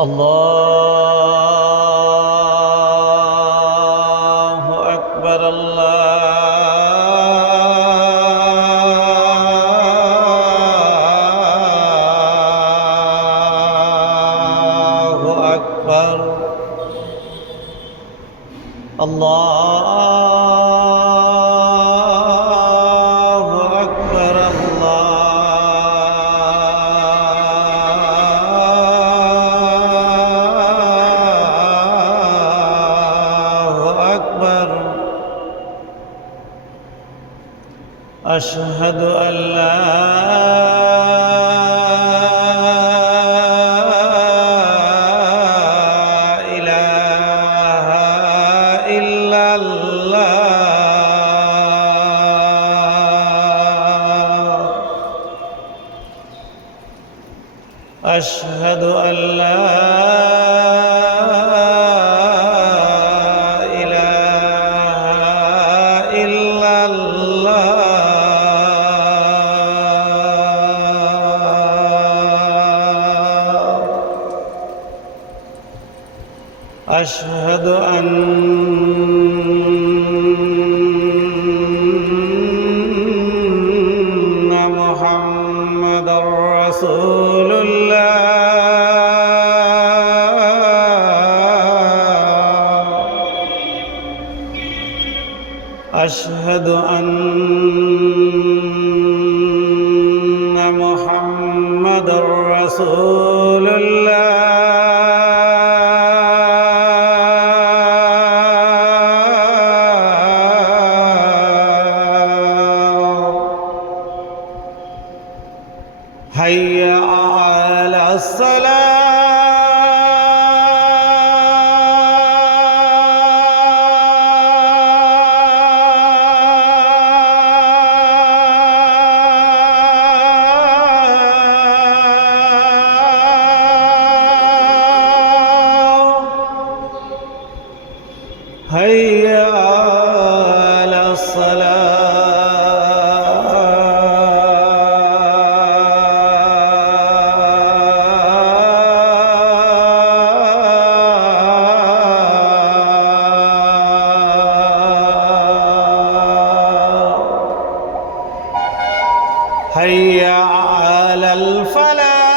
الله أكبر الله أكبر الله أكبر الله أكبر أشهد أن لا أشهد أن لا إله إلا الله أشهد أن محمدًا رسول الله أشهد أن محمدًا رسول الله حي على الصلاة حي على الصلاة حي على الفلاح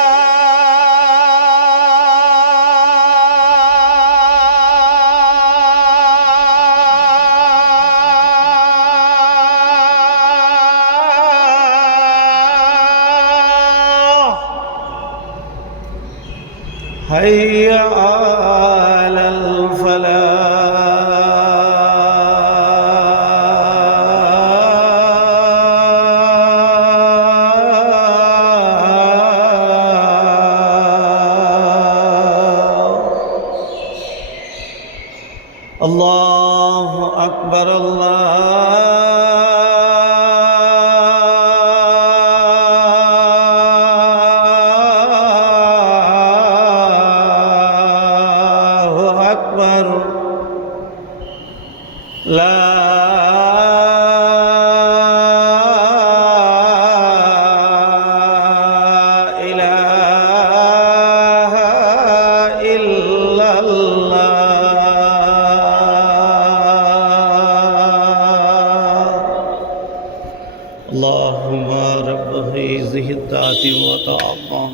حي على الفلاح الله أكبر الله أكبر لا إله إلا الله اللهم رب هذه الذات وتعظم